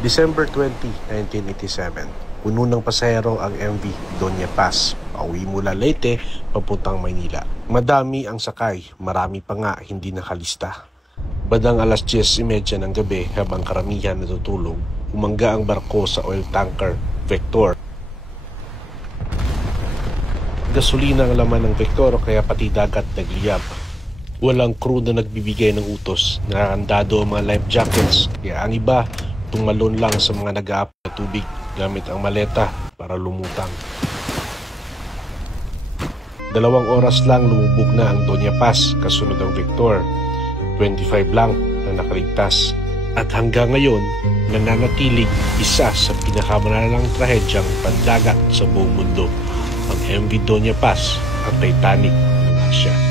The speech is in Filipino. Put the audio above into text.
December 20, 1987, puno ng pasahero ang MV Doña Paz, pauwi mula Leyte, papuntang Maynila. Madami ang sakay, marami pa nga hindi nakalista. Bandang alas 10:30 ng gabi habang karamihan natutulog, umangga ang barko sa oil tanker Vector. Gasolina ang laman ng Vector kaya pati dagat nagliyab. Walang crew na nagbibigay ng utos, nakakandado ang mga life jackets, kaya ang iba tumalon lang sa mga nag-aapay na tubig gamit ang maleta para lumutang. 2 oras lang lumubog na ang Doña Paz kasunod ang Vector. 25 lang ang nakaligtas. At hanggang ngayon, nananatiling isa sa pinakamalalang trahedyang pandagat sa buong mundo, ang MV Doña Paz, ang Titanic ng Asya.